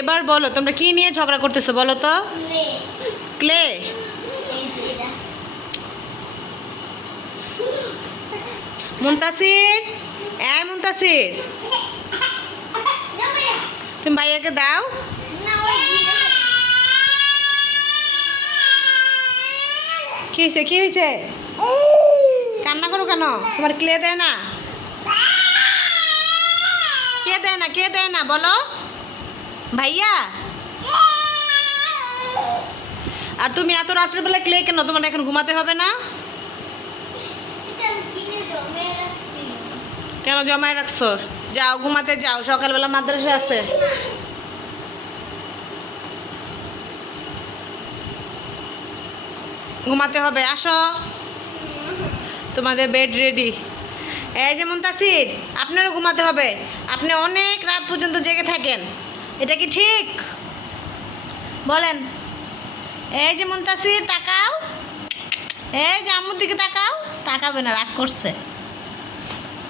এবার বলো তোমরা কি নিয়ে ঝগড়া করতেছো বলো তো। ক্লে। মুনতাসির, এই মুনতাসির, তুমি ভাইয়াকে দাও। কি হয়েছে, কি হয়েছে? কান্না করো কেন? তোমার ক্লে দেয় না? কে দেয় না, কে দেয় না বলো? ভাইয়া। আর তুমি এত রাত্রেবেলা ক্লে কেন? তোমার এখন ঘুমাতে হবে না? কেন জমায় রাখছো? যাও ঘুমাতে যাও, সকালবেলা মাদ্রাসা আছে। ঘুমাতে হবে, আসো। তোমাদের বেড রেডি। এই যে মুনতাসির, আপনারও ঘুমাতে হবে। আপনি অনেক রাত পর্যন্ত জেগে থাকেন, এটা কি ঠিক বলেন? এই যে মুনতাসির তাকাও, এই যে আম্মুর দিকে তাকাও। তাকাবে না, রাগ করছে।